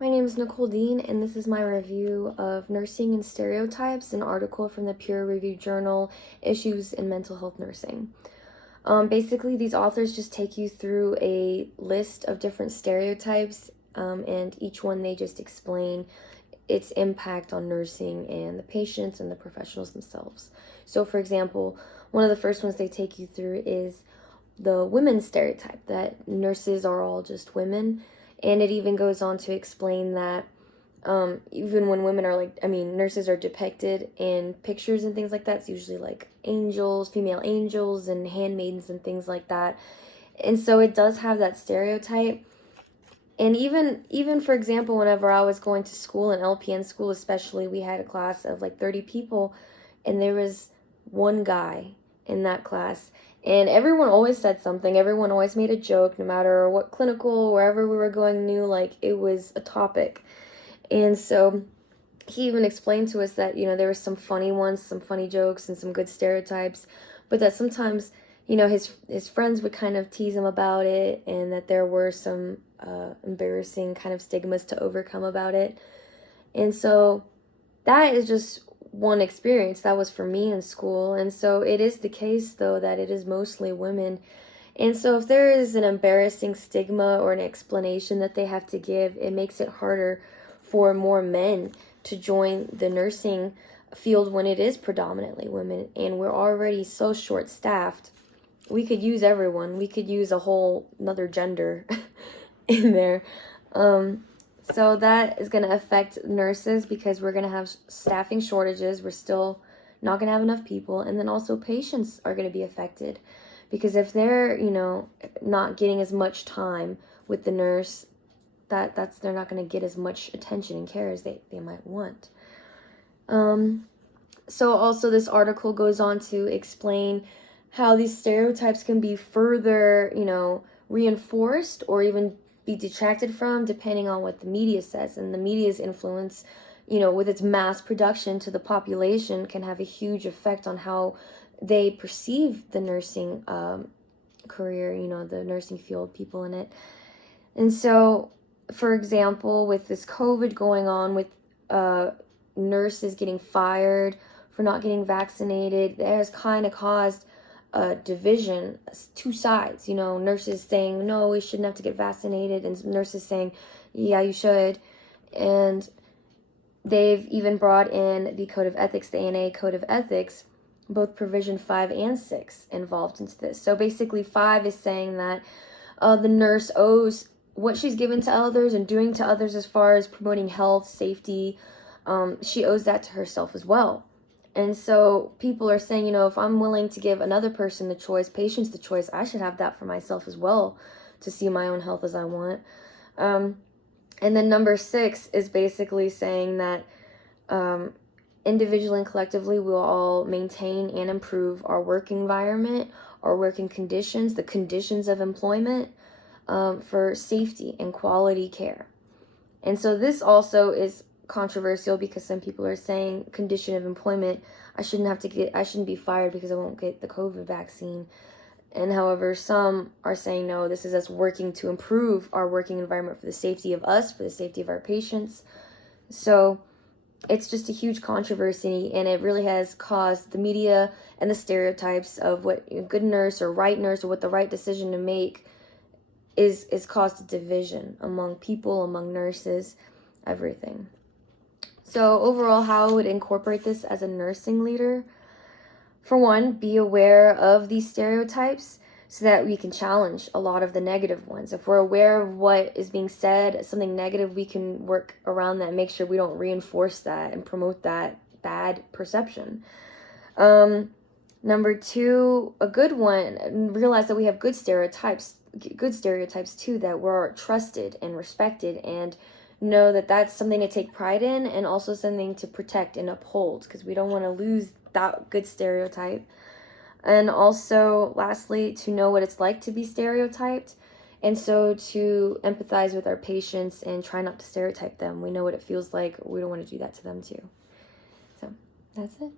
My name is Nicole Dean, and this is my review of Nursing and Stereotypes, an article from the peer-reviewed journal Issues in Mental Health Nursing. Basically, these authors just take you through a list of different stereotypes, and each one they just explain its impact on nursing and the patients and the professionals themselves. So, for example, one of the first ones they take you through is the women's stereotype, that nurses are all just women. And it even goes on to explain that even when women are nurses are depicted in pictures and things like that, it's usually like angels, female angels, and handmaidens and things like that. And so it does have that stereotype. And even for example, whenever I was going to school, in LPN school especially, we had a class of like 30 people, and there was one guy in that class. And everyone always said something. Everyone always made a joke, no matter what clinical, wherever we were going new, like it was a topic. And so he even explained to us that, there were some funny ones, some funny jokes and some good stereotypes, but that sometimes, his friends would kind of tease him about it, and that there were some embarrassing kind of stigmas to overcome about it. And so that is just one experience. That was for me in school. And so it is the case, though, that it is mostly women. And so if there is an embarrassing stigma or an explanation that they have to give, it makes it harder for more men to join the nursing field when it is predominantly women. And we're already so short-staffed. We could use everyone. We could use a whole another gender in there. So that is going to affect nurses, because we're going to have staffing shortages. We're still not going to have enough people. And then also patients are going to be affected, because if they're, not getting as much time with the nurse, they're not going to get as much attention and care as they might want. So also this article goes on to explain how these stereotypes can be further, reinforced or even be detracted from, depending on what the media says. And the media's influence, with its mass production to the population, can have a huge effect on how they perceive the nursing career, the nursing field, people in it. And so, for example, with this COVID going on, with nurses getting fired for not getting vaccinated, that has kind of caused a division, two sides, nurses saying, no, we shouldn't have to get vaccinated, and nurses saying, yeah, you should. And they've even brought in the Code of Ethics, the ANA Code of Ethics, both Provision 5 and 6 involved into this. So basically 5 is saying that the nurse owes what she's given to others and doing to others as far as promoting health, safety, she owes that to herself as well. And so people are saying, if I'm willing to give another person the choice, patients the choice, I should have that for myself as well, to see my own health as I want. And then number 6 is basically saying that individually and collectively we'll all maintain and improve our work environment, our working conditions, the conditions of employment, for safety and quality care. And so this also is controversial, because some people are saying condition of employment, I shouldn't be fired because I won't get the COVID vaccine. And however, some are saying, no, this is us working to improve our working environment for the safety of us, for the safety of our patients. So it's just a huge controversy, and it really has caused the media and the stereotypes of what a good nurse or right nurse, or what the right decision to make is caused a division among people, among nurses, everything. So overall, how I would incorporate this as a nursing leader: for one, be aware of these stereotypes so that we can challenge a lot of the negative ones. If we're aware of what is being said, something negative, we can work around that, make sure we don't reinforce that and promote that bad perception. Number 2, a good one, realize that we have good stereotypes too, that we're trusted and respected, and know that that's something to take pride in, and also something to protect and uphold, because we don't want to lose that good stereotype. And also, lastly, to know what it's like to be stereotyped, and so to empathize with our patients and try not to stereotype them. We know what it feels like. We don't want to do that to them too. So that's it.